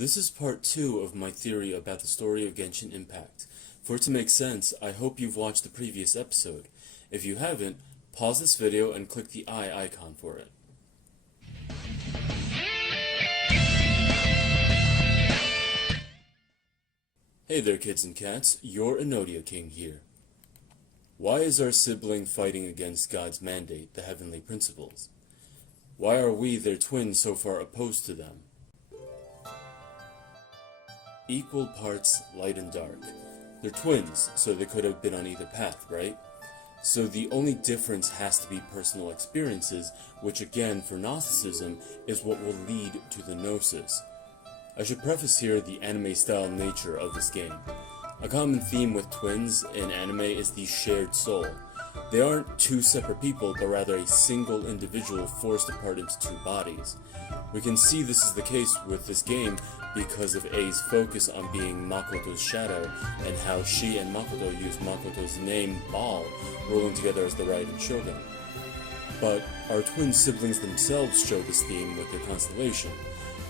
This is part 2 of my theory about the story of Genshin Impact. For it to make sense, I hope you've watched the previous episode. If you haven't, pause this video and click the eye icon for it. Hey there kids and cats, your Inotia King here. Why is our sibling fighting against God's mandate, the heavenly principles? Why are we, their twins, so far opposed to them? Equal parts light and dark. They're twins, so they could have been on either path, right? So the only difference has to be personal experiences, which again, for Gnosticism, is what will lead to the Gnosis. I should preface here the anime-style nature of this game. A common theme with twins in anime is the shared soul. They aren't two separate people, but rather a single individual forced apart into two bodies. We can see this is the case with this game because of A's focus on being Makoto's shadow, and how she and Makoto use Makoto's name, Baal, ruling together as the Raiden Shogun. But our twin siblings themselves show this theme with their constellation.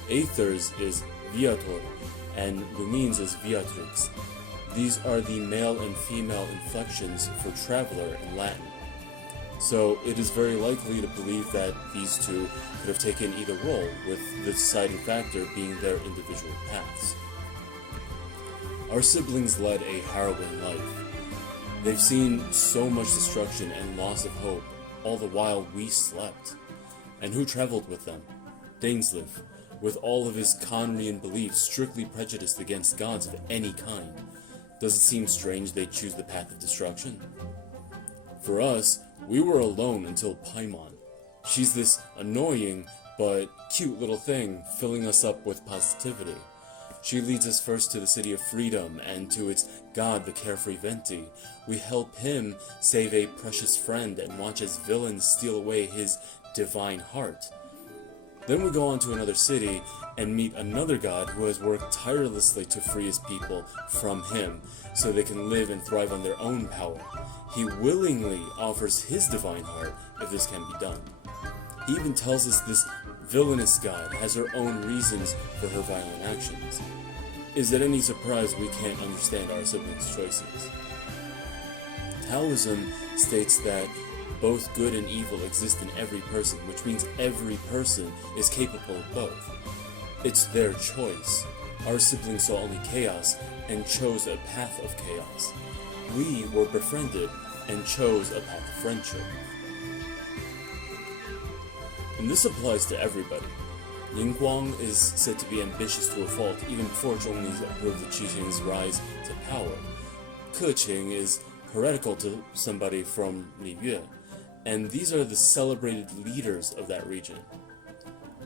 Aether's is Viator, and Lumine's is Viatrix. These are the male and female inflections for traveler in Latin. So it is very likely to believe that these two could have taken either role, with the deciding factor being their individual paths. Our siblings led a harrowing life. They've seen so much destruction and loss of hope, all the while we slept. And who traveled with them? Dainsleif, with all of his Conrian beliefs strictly prejudiced against gods of any kind. Does it seem strange they choose the path of destruction? For us, we were alone until Paimon. She's this annoying but cute little thing filling us up with positivity. She leads us first to the City of Freedom and to its god, the Carefree Venti. We help him save a precious friend and watch as villains steal away his divine heart. Then we go on to another city and meet another god who has worked tirelessly to free his people from him, so they can live and thrive on their own power. He willingly offers his divine heart if this can be done. He even tells us this villainous god has her own reasons for her violent actions. Is it any surprise we can't understand our siblings' choices? Taoism states that both good and evil exist in every person, which means every person is capable of both. It's their choice. Our siblings saw only chaos and chose a path of chaos. We were befriended and chose a path of friendship. And this applies to everybody. Ningguang is said to be ambitious to a fault even before Zhongli approved of Qixing's rise to power. Keqing is heretical to somebody from Li Yue, and these are the celebrated leaders of that region.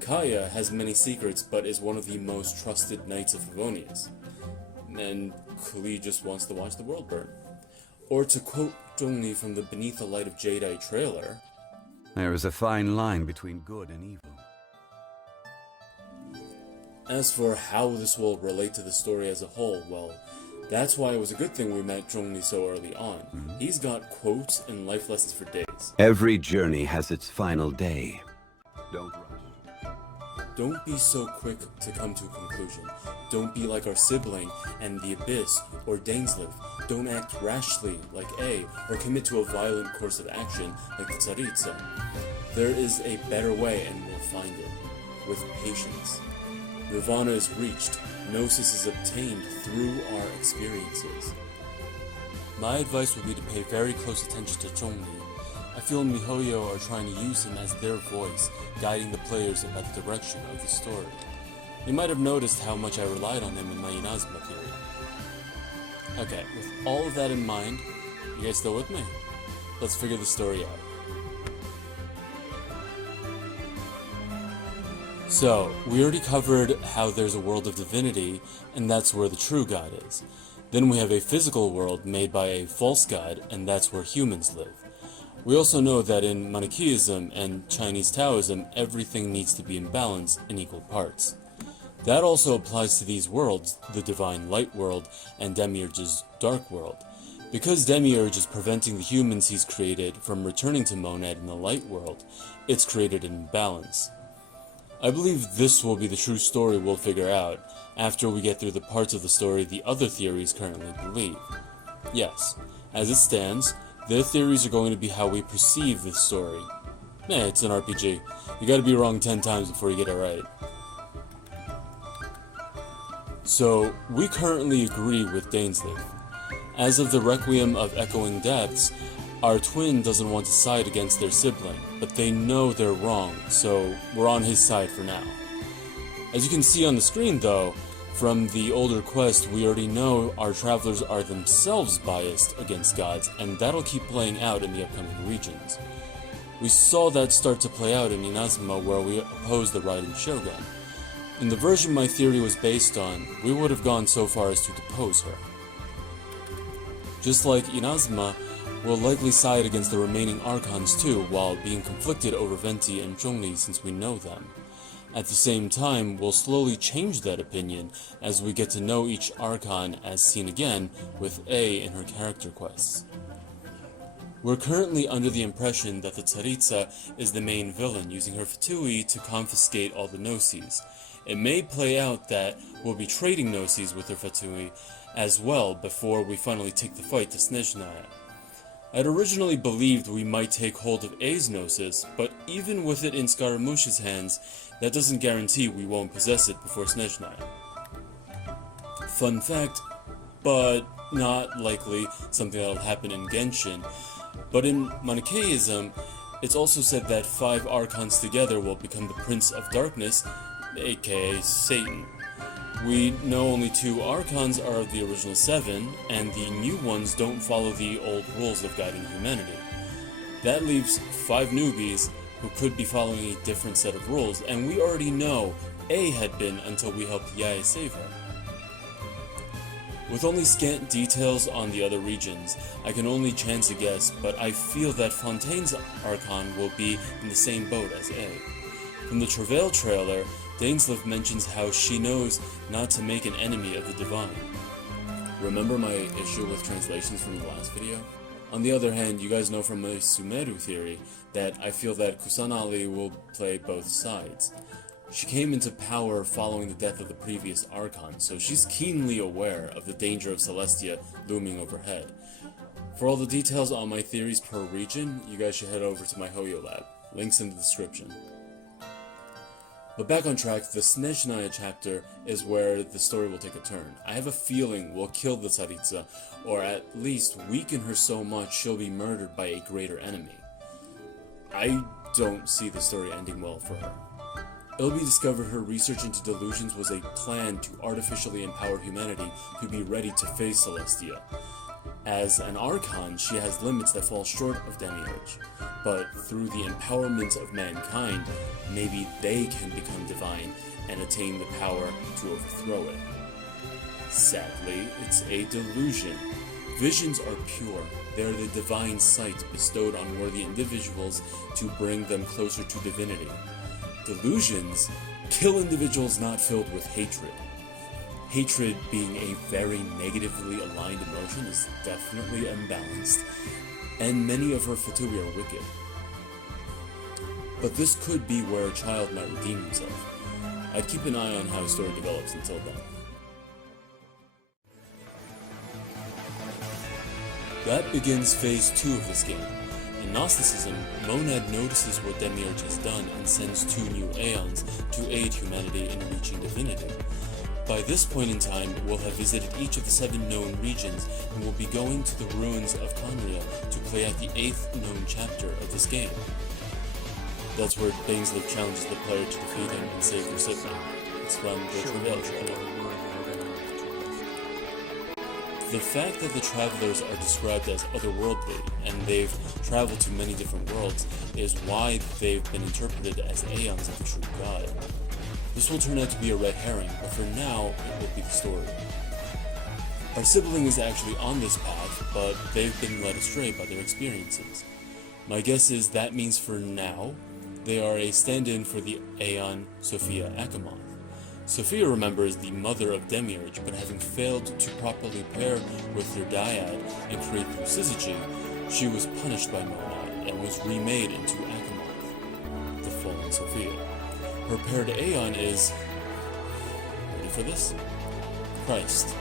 Kaya has many secrets, but is one of the most trusted knights of Favonius. And Kuli just wants to watch the world burn. Or to quote Zhongli from the Beneath the Light of Jedi trailer, "There is a fine line between good and evil." As for how this will relate to the story as a whole, well, that's why it was a good thing we met Zhongli so early on. He's got quotes and life lessons for days. Every journey has its final day. Don't rush. Don't be so quick to come to a conclusion. Don't be like our sibling and the Abyss or Dainsleif. Don't act rashly like A, or commit to a violent course of action like the Tsaritsa. There is a better way and we'll find it. With patience. Nirvana is reached. Gnosis is obtained through our experiences. My advice would be to pay very close attention to Zhongli. I feel MiHoYo are trying to use him as their voice, guiding the players about the direction of the story. You might have noticed how much I relied on him in my Inazuma theory. Okay, with all of that in mind, you guys still with me? Let's figure the story out. So, we already covered how there's a world of divinity, and that's where the true God is. Then we have a physical world made by a false god, and that's where humans live. We also know that in Manichaeism and Chinese Taoism, everything needs to be in balance in equal parts. That also applies to these worlds, the divine light world and Demiurge's dark world. Because Demiurge is preventing the humans he's created from returning to Monad in the light world, it's created an imbalance. I believe this will be the true story we'll figure out after we get through the parts of the story the other theories currently believe. Yes, as it stands, their theories are going to be how we perceive this story. It's an RPG. You gotta be wrong 10 times before you get it right. So, we currently agree with Dainsleif. As of the Requiem of Echoing Depths, our twin doesn't want to side against their sibling, but they know they're wrong, so we're on his side for now. As you can see on the screen though, from the older quest, we already know our travelers are themselves biased against gods, and that'll keep playing out in the upcoming regions. We saw that start to play out in Inazuma, where we opposed the Raiden Shogun. In the version my theory was based on, we would have gone so far as to depose her. Just like Inazuma, we'll likely side against the remaining Archons too, while being conflicted over Venti and Zhongli since we know them. At the same time, we'll slowly change that opinion as we get to know each Archon as seen again with A in her character quests. We're currently under the impression that the Tsaritsa is the main villain, using her Fatui to confiscate all the Gnosis. It may play out that we'll be trading Gnosis with her Fatui as well before we finally take the fight to Snezhnaya. I'd originally believed we might take hold of A's Gnosis, but even with it in Scaramouche's hands, that doesn't guarantee we won't possess it before Snezhnaya. Fun fact, but not likely something that'll happen in Genshin, but in Manichaeism, it's also said that 5 Archons together will become the Prince of Darkness, aka Satan. We know only 2 Archons are of the original 7, and the new ones don't follow the old rules of guiding humanity. That leaves 5 newbies who could be following a different set of rules, and we already know A had been until we helped Yae save her. With only scant details on the other regions, I can only chance a guess, but I feel that Fontaine's Archon will be in the same boat as A. From the Travail trailer, Dainsleif mentions how she knows not to make an enemy of the divine. Remember my issue with translations from the last video? On the other hand, you guys know from my Sumeru theory that I feel that Kusanali will play both sides. She came into power following the death of the previous Archon, so she's keenly aware of the danger of Celestia looming overhead. For all the details on my theories per region, you guys should head over to my Hoyo lab. Links in the description. But back on track, the Snezhnaya chapter is where the story will take a turn. I have a feeling we'll kill the Tsaritsa, or at least weaken her so much she'll be murdered by a greater enemy. I don't see the story ending well for her. It'll be discovered her research into delusions was a plan to artificially empower humanity to be ready to face Celestia. As an Archon, she has limits that fall short of Demiurge, but through the empowerment of mankind, maybe they can become divine and attain the power to overthrow it. Sadly, it's a delusion. Visions are pure. They are the divine sight bestowed on worthy individuals to bring them closer to divinity. Delusions kill individuals not filled with hatred. Hatred, being a very negatively aligned emotion, is definitely unbalanced, and many of her Fatui are wicked. But this could be where a child might redeem himself. I'd keep an eye on how his story develops until then. That begins phase 2 of this game. In Gnosticism, Monad notices what Demiurge has done and sends 2 new Aeons to aid humanity in reaching divinity. By this point in time, we'll have visited each of the 7 known regions and will be going to the ruins of Conria to play out the 8th known chapter of this game. That's where Dainsleif challenges the player to defeat him and save their sibling. It's from the Travail trailer. The fact that the travelers are described as otherworldly, and they've traveled to many different worlds, is why they've been interpreted as Aeons of the true God. This will turn out to be a red herring, but for now, it will be the story. Our sibling is actually on this path, but they've been led astray by their experiences. My guess is that means for now, they are a stand-in for the Aeon Sophia Achamoth. Sophia, remember, is the mother of Demiurge, but having failed to properly pair with her dyad and create through syzygy, she was punished by Monad and was remade into Achamoth, the fallen Sophia. Her paired Aeon is, ready for this? Christ.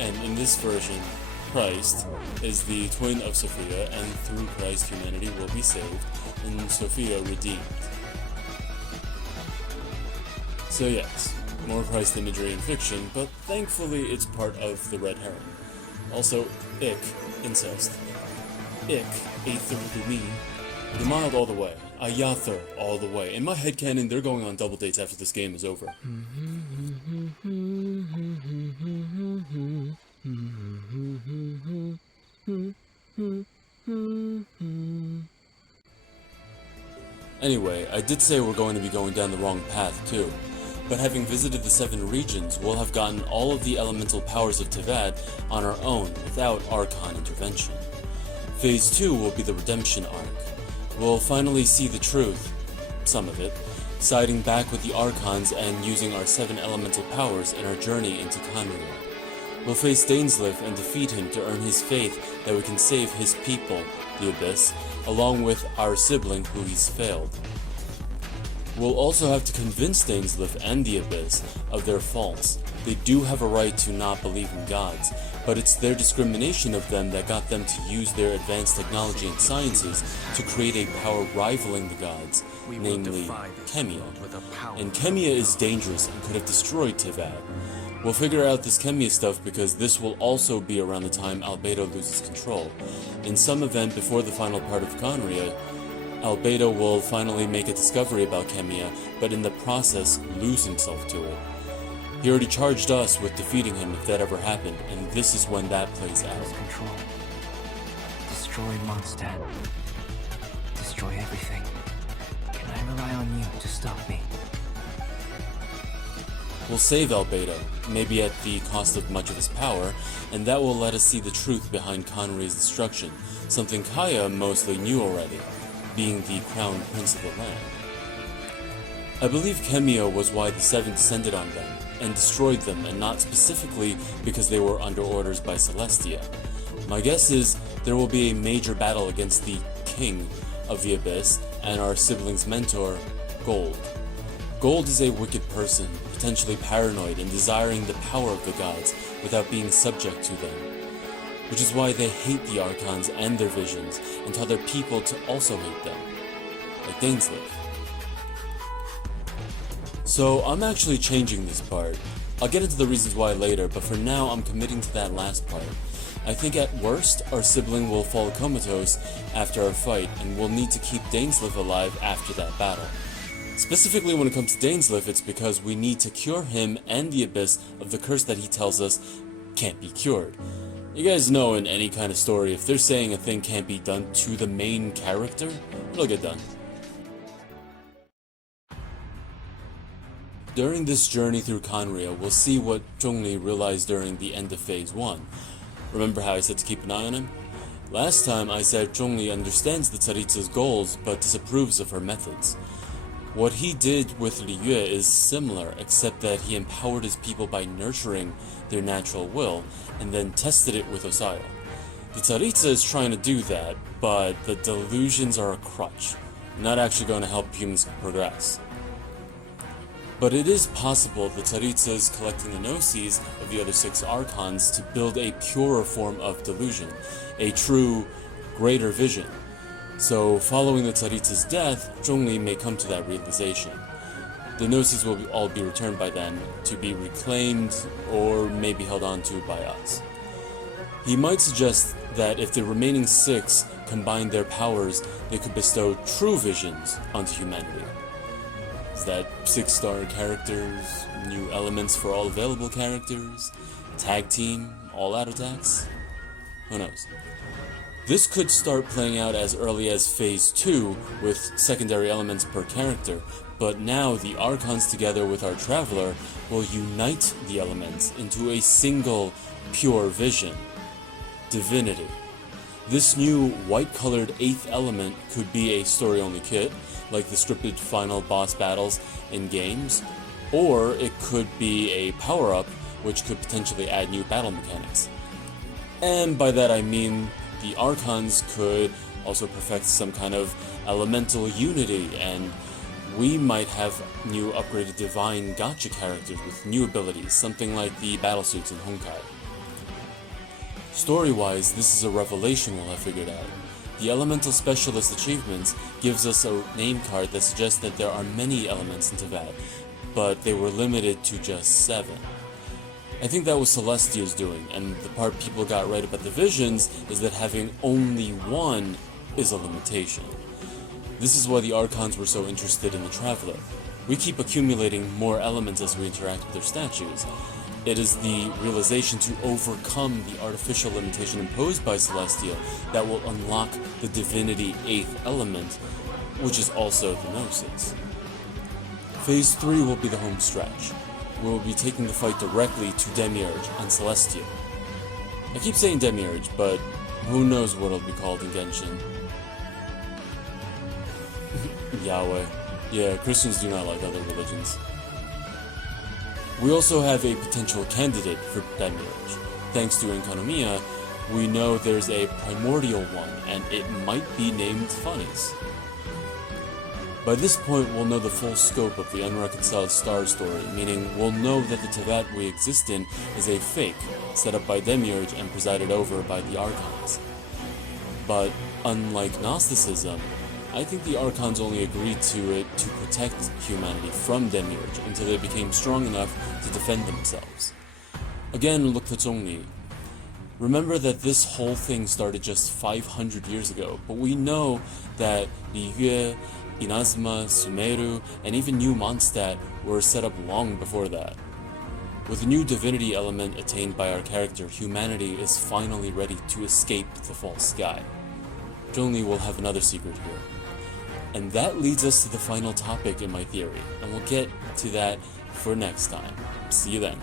And in this version, Christ is the twin of Sophia, and through Christ humanity will be saved, and Sophia redeemed. So yes, more Christ imagery in fiction, but thankfully it's part of the red herring. Also, incest. Aether Lumi, Demiled all the way. Ayather all the way. In my headcanon, they're going on double dates after this game is over. Anyway, I did say we're going to be going down the wrong path too. But having visited the 7 regions, we'll have gotten all of the elemental powers of Tevad on our own without Archon intervention. Phase 2 will be the redemption arc. We'll finally see the truth, some of it, siding back with the Archons and using our 7 elemental powers in our journey into Khaenri'ah. We'll face Dainsleif and defeat him to earn his faith that we can save his people, the Abyss, along with our sibling who he's failed. We'll also have to convince Dainsleif and the Abyss of their faults. They do have a right to not believe in gods, but it's their discrimination of them that got them to use their advanced technology and sciences to create a power rivaling the gods, namely Kemia. And Kemia is dangerous and could have destroyed Tevad. We'll figure out this Kemia stuff because this will also be around the time Albedo loses control. In some event before the final part of Khaenri'ah, Albedo will finally make a discovery about Kemia, but in the process lose himself to it. He already charged us with defeating him if that ever happened, and this is when that plays out. Control. Destroy Mondstadt. Destroy everything. Can I rely on you to stop me? We'll save Albedo, maybe at the cost of much of his power, and that will let us see the truth behind Khaenri'ah's destruction, something Kaya mostly knew already, being the crown prince of the land. I believe Kemia was why the 7 descended on them, and destroyed them, and not specifically because they were under orders by Celestia. My guess is there will be a major battle against the King of the Abyss and our sibling's mentor, Gold. Gold is a wicked person, potentially paranoid and desiring the power of the gods without being subject to them, which is why they hate the Archons and their visions, and tell their people to also hate them, like Dainsleif. So I'm actually changing this part. I'll get into the reasons why later, but for now I'm committing to that last part. I think at worst, our sibling will fall comatose after our fight, and we'll need to keep Dainsleif alive after that battle. Specifically when it comes to Dainsleif, it's because we need to cure him and the Abyss of the curse that he tells us can't be cured. You guys know in any kind of story, if they're saying a thing can't be done to the main character, it'll get done. During this journey through Khaenri'ah, we'll see what Zhongli realized during the end of Phase 1. Remember how I said to keep an eye on him? Last time I said Zhongli understands the Tsaritsa's goals, but disapproves of her methods. What he did with Liyue is similar, except that he empowered his people by nurturing their natural will, and then tested it with Osaya. The Tsaritsa is trying to do that, but the delusions are a crutch, not actually going to help humans progress. But it is possible the Tsaritsa is collecting the gnosis of the other 6 Archons to build a purer form of delusion, a true, greater vision. So, following the Tsaritsa's death, Zhongli may come to that realization. The gnosis will all be returned by then, to be reclaimed, or maybe held on to by us. He might suggest that if the remaining 6 combine their powers, they could bestow true visions onto humanity. Is that 6-star characters, new elements for all available characters, tag team, all-out attacks? Who knows? This could start playing out as early as Phase 2 with secondary elements per character, but now the Archons together with our Traveler will unite the elements into a single pure vision. Divinity. This new white-colored 8th element could be a story-only kit, like the scripted final boss battles in games, or it could be a power-up which could potentially add new battle mechanics. And by that I mean the Archons could also perfect some kind of elemental unity and we might have new upgraded divine gacha characters with new abilities, something like the battlesuits in Honkai. Story-wise, this is a revelation we'll have figured out. The Elemental Specialist achievements gives us a name card that suggests that there are many elements in Teyvat, but they were limited to just 7. I think that was Celestia's doing, and the part people got right about the visions is that having only one is a limitation. This is why the Archons were so interested in the Traveler. We keep accumulating more elements as we interact with their statues. It is the realization to overcome the artificial limitation imposed by Celestia that will unlock the Divinity 8th element, which is also the Gnosis. Phase 3 will be the home stretch. We will be taking the fight directly to Demiurge and Celestia. I keep saying Demiurge, but who knows what it'll be called in Genshin. Yahweh. Yeah, Christians do not like other religions. We also have a potential candidate for Demiurge. Thanks to Encompassing, we know there's a primordial one, and it might be named Funnies. By this point, we'll know the full scope of the Unreconciled Star story, meaning we'll know that the Teyvat we exist in is a fake, set up by Demiurge and presided over by the Archons. But, unlike Gnosticism, I think the Archons only agreed to it to protect humanity from Demiurge until they became strong enough to defend themselves. Again, look to Zhongli. Remember that this whole thing started just 500 years ago, but we know that Li Yue, Inazuma, Sumeru, and even New Mondstadt were set up long before that. With a new divinity element attained by our character, humanity is finally ready to escape the false sky. Zhongli will have another secret here. And that leads us to the final topic in my theory, and we'll get to that for next time. See you then.